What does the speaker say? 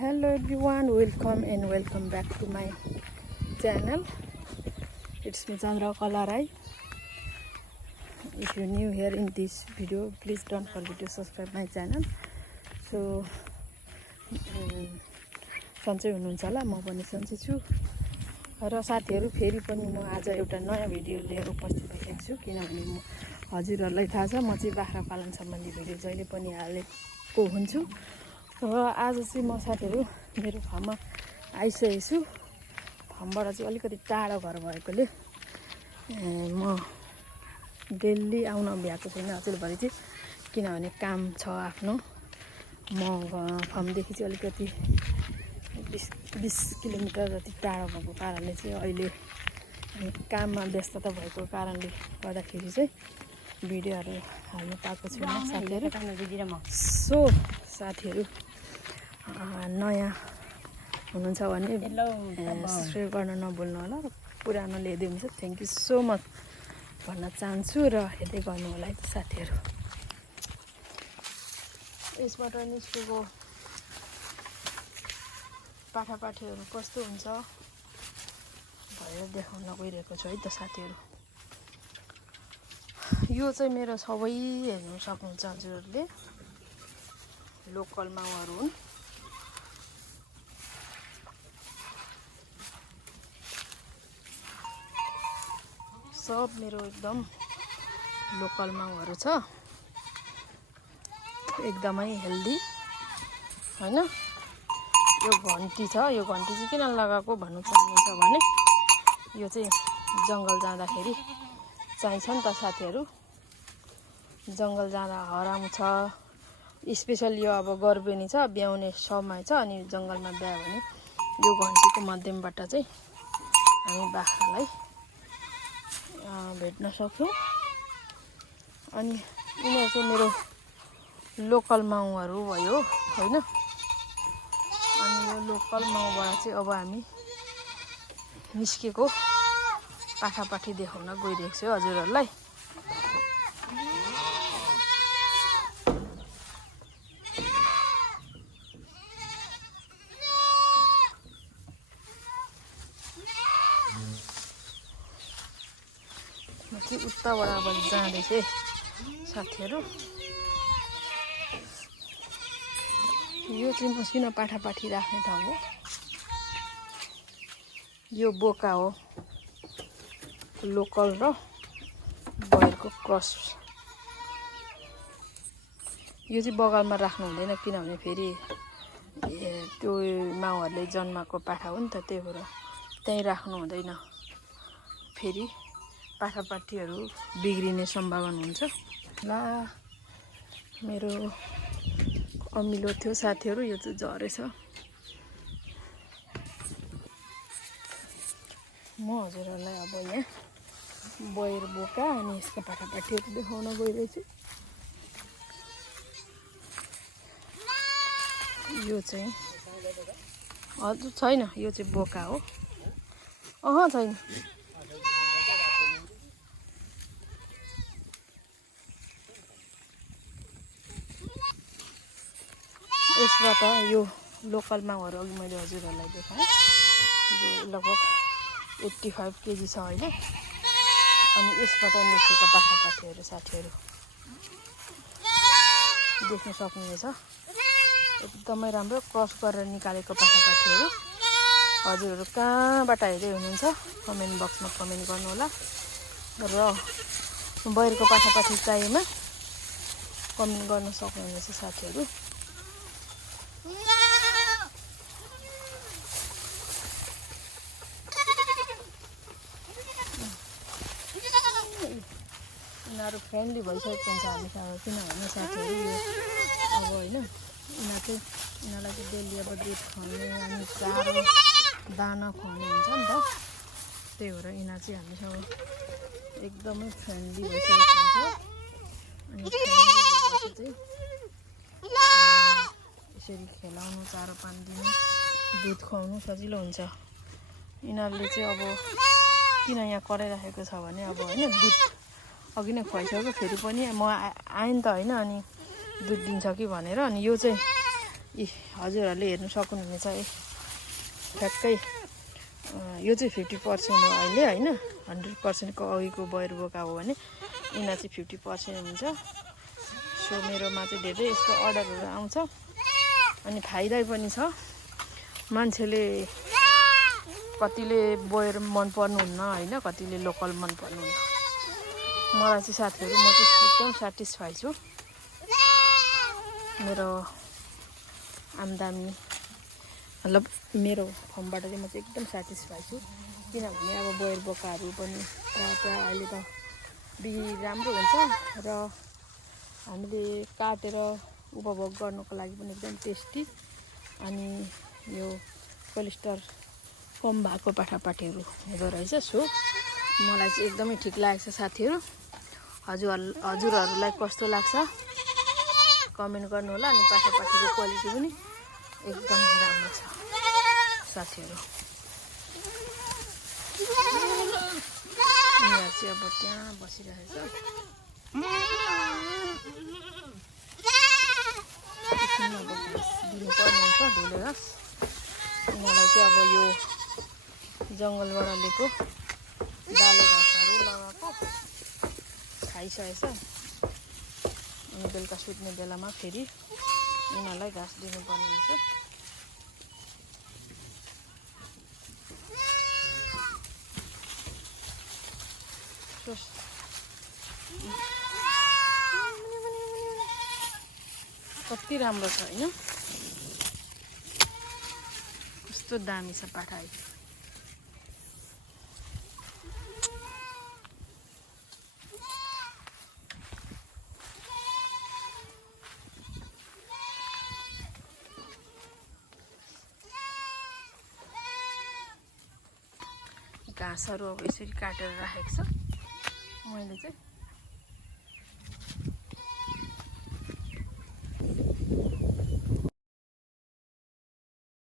Hello everyone, welcome back to my channel. It's me Chandra Kalarai. If you're new here in this video, please don't forget to subscribe my channel. So सन्चै हुनुहुन्छ होला, म पनि सन्चै छु र साथीहरु फेरि पनि म आज एउटा नयाँ भिडियो लिएर उपस्थित भइसकेको छु किनभने म हजुरहरुलाई थाहा छ म चाहिँ बाख्रा पालन सम्बन्धी भिडियो जहिले पनि हालेको हुन्छु र आज चाहिँ म साथीहरु मेरो फार्ममा आइसकेको छु। फार्मबाट चाहिँ अलिकति टाढो घर भएकोले म डेली आउन भ्याएको छैन आजभरि चाहिँ किनभने काम छ आफ्नो। म फार्मदेखि चाहिँ अलिकति 20 किलोमिटर जति टाढो भएको कारणले चाहिँ अहिले काममा व्यस्तता भएको कारणले गर्दाखेरि चाहिँ भिडियोहरु हाल्न पाएको छैन साथीहरु। सो साथीहरु नयाँ हुनुहुन्छ भने सब्स्क्राइब गर्न नभुल्नु होला र पुरानोले हेर्दै हुन्छ थ्यांक यू सो मच भन्न चाहन्छु र हेर्दै गर्नु होला साथीहरु। यसबाट निस्केको पाठापाठीहरु कस्तो हुन्छ भनेर देखाउन गइरहेको छु है त साथीहरु। यो चाहिँ मेरो सबै हेर्न सक्नुहुन्छ हजुरहरुले लोकल माउहरु हुन्। सब मेरो एकदम लोकल माउहरु छ, एकदमै हेल्दी हैन। यो घन्टी छ, यो घन्टी चाहिँ किन लगाएको भन्नु चाहनुहुन्छ भने यो चाहिँ जंगल जाँदाखेरि चाहिन्छ नि त साथीहरु। जंगल जाँदा हराउँछ, स्पेशल यो अब गर्भेनी छ, ब्याउने समय छ अनि जंगलमा ब्यायो भने यो घन्टीको माध्यमबाट चाहिँ हामी बाख्रालाई भेट्न सक्छौं। अनि यिनीहरु चाहिँ मेरो लोकल माउहरु भयो हैन। अनि यो लोकल माउबाट चाहिँ अब हामी निस्केको पाठापाठी देखाउन गइरहेको छु हजुरहरुलाई। म चाहिँ उताबाट अब जाँदैछु साथीहरु। यो चाहिँ मसिनो पाठापाठी राख्ने ठाउँ हो। यो बोका हो, लोकल र बयरको क्रस। यो चाहिँ बगलमा राख्नु हुँदैन किनभने फेरि त्यो माउहरुले जन्माको पाठा हो नि त, त्यही भएर त्यही राख्नु हुँदैन, फेरि पाठापाठीहरु बिग्रिने सम्भावना हुन्छ। ला मेरो अमिलो थियो साथीहरु, यो चाहिँ झरेछ। म हजुरहरुलाई अब यहाँ बयर बोका अनि यसको पाठापाठीहरु देखाउन गइरहेछु। यो चाहिँ हजुर छैन, यो चाहिँ बोका हो। छैन। यसबाट यो लोकल माउहरु अघि मैले हजुरहरुलाई देखाएँ, यो लगभग 85 केजी छ अहिले। अनि यसबाट निस्केको पाठापाठीहरु साथीहरु देख्न सक्नुहुनेछ, एकदमै राम्रो क्रस गरेर निकालेको पाठापाठीहरु। हजुरहरु कहाँबाट हेर्दै हुनुहुन्छ कमेन्ट बक्समा कमेन्ट गर्नु होला र बयरको पाठापाठी चाहिएमा कमेन्ट गर्न सक्नुहुनेछ साथीहरु। यिनीहरु फ्रेन्डली भइसकेको हुन्छ हामीसँग किनभने साथीहरु यो अब हैन यिनीहरुलाई चाहिँ डेली अब दुध खुवाउने अनि चारो दाना खुवाउने हुन्छ नि त, त्यही भएर यिनीहरु चाहिँ हामीसँग एकदमै फ्रेन्डली भइसकेको हुन्छ। अनि फ्रेन्डली भएपछि चाहिँ यसरी खेलाउनु, चारो पानी दिनु, दुध खुवाउनु सजिलो हुन्छ। यिनीहरुले चाहिँ अब किन यहाँ कराइराखेको छ भने अब हैन दुध अघि नै खुवाइसक्यो, फेरि पनि म आएँ नि त हैन अनि दुध दिन्छ कि भनेर। अनि यो चाहिँ हजुरहरूले हेर्नु सक्नुहुनेछ है ठ्याक्कै यो चाहिँ 50% हो अहिले होइन 100%को अघिको बयर बोका हो भने यिनीहरू चाहिँ 50% हुन्छ सो मेरोमा चाहिँ धेरै यस्तो अर्डरहरू आउँछ अनि फाइदा पनि छ मान्छेले कतिले बयर मन पर्नुहुन्न होइन कतिले लोकल मन पर्नुहुन्न मलाई चाहिँ साथीहरू म चाहिँ एकदम सेटिस्फाई छु मेरो आम्दानी मतलब मेरो फर्मबाट चाहिँ म चाहिँ एकदम सेटिस्फाई छु किनभने अब बयर बोकाहरू पनि प्रायः अहिले त बिक्री राम्रो हुन्छ र हामीले काटेर उपभोग गर्नको लागि पनि एकदम टेस्टी अनि यो कोलेस्ट्रल कम भएको पाठापाठीहरू हुँदो रहेछ सो मलाई चाहिँ एकदमै ठिक लागेको छ साथीहरू हजुरहरूलाई कस्तो लाग्छ कमेन्ट गर्नु होला अनि पाठापाठीको क्वालिटी पनि एकदम राम्रो छ साथीहरू यिनीहरू चाहिँ अब त्यहाँ बसिरहेछ अब घाँस दिनुपर्ने हुन्छ धुले घाँस यिनीहरूलाई चाहिँ अब यो जङ्गलबाट लिएको डाले घाँसहरू लगाएको खाइसकेछ अनि बेलुका सुत्ने बेलामा फेरि यिनीहरूलाई घाँस दिनुपर्ने हुन्छ कति राम्रो छ होइन कस्तो दामी छ पाठा घाँसहरू अब यसरी काटेर राखेको छ मैले चाहिँ